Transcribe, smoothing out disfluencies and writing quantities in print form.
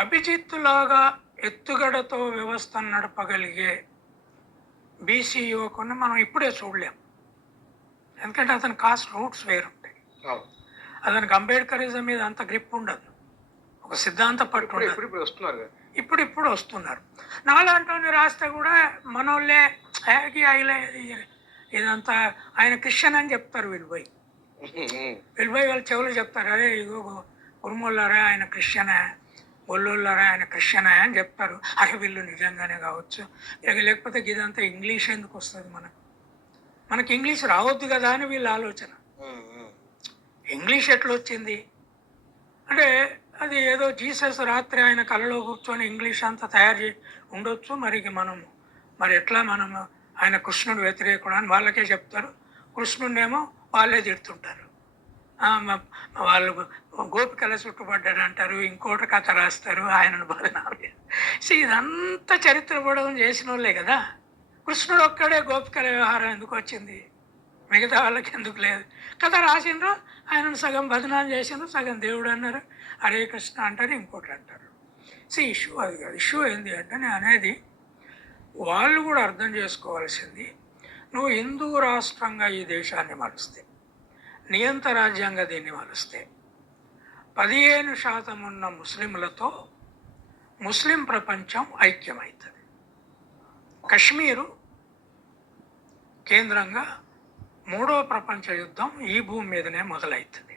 అభిజిత్ లాగా ఎత్తుగడతో వ్యవస్థను నడపగలిగే బీసీ యువకుని మనం ఇప్పుడే చూడలేం. ఎందుకంటే అతని కాస్ట్ రూట్స్ వేరుంటాయి. అతనికి అంబేద్కరిజం మీద అంత గ్రిప్ ఉండదు, ఒక సిద్ధాంత పట్టు ఉండదు. ఇప్పుడు వస్తున్నారు. నాలాంటి రాస్తే కూడా మనోళ్ళే ఇదంతా ఆయన క్రిస్టియన్ అని చెప్తారు. వెళ్ళిపోయి వాళ్ళ చెవులు చెప్తారు, అరే ఇగో కురుమోళ్ళారా ఆయన క్రిస్టియనే, ఒళ్ళోళ్ళారా ఆయన క్రిస్టియనే అని చెప్తారు. అరే వీళ్ళు నిజంగానే కావచ్చు. లేకపోతే ఇదంతా ఇంగ్లీష్ ఎందుకు వస్తుంది, మనకి ఇంగ్లీష్ రావద్దు కదా అని వీళ్ళ ఆలోచన. ఇంగ్లీష్ ఎట్లా వచ్చింది అంటే అది ఏదో జీసస్ రాత్రి ఆయన కళలో కూర్చొని ఇంగ్లీష్ అంతా తయారు చేసి ఉండొచ్చు. మరి ఎట్లా మనము ఆయన కృష్ణుడు వ్యతిరేకుడు అని వాళ్ళకే చెప్తారు. కృష్ణుడినేమో వాళ్ళే తిడుతుంటారు. వాళ్ళు గోపికల చుట్టుపడ్డాడు అంటారు, ఇంకోటి కథ రాస్తారు, ఆయనను బదనాలు. ఇదంతా చరిత్ర పొడవు చేసిన వాళ్ళే కదా. కృష్ణుడు ఒక్కడే గోపికల వ్యవహారం ఎందుకు వచ్చింది, మిగతా వాళ్ళకి ఎందుకు లేదు? కథ రాసిండ్రు, ఆయనను సగం బదనాలు చేసిండ్రు, సగం దేవుడు అన్నారు, హరే కృష్ణ అంటారు, ఇంకోటి అంటారు. ఇష్యూ అది కాదు. ఇష్యూ ఏంటి అంటే నేను అనేది, వాళ్ళు కూడా అర్థం చేసుకోవాల్సింది, నువ్వు హిందూ రాష్ట్రంగా ఈ దేశాన్ని మలుస్తే, నియంత రాజ్యాంగ దీన్ని మలుస్తే 15% ఉన్న ముస్లింలతో ముస్లిం ప్రపంచం ఐక్యమవుతుంది. కశ్మీరు కేంద్రంగా 3వ ప్రపంచ యుద్ధం ఈ భూమి మీదనే మొదలవుతుంది.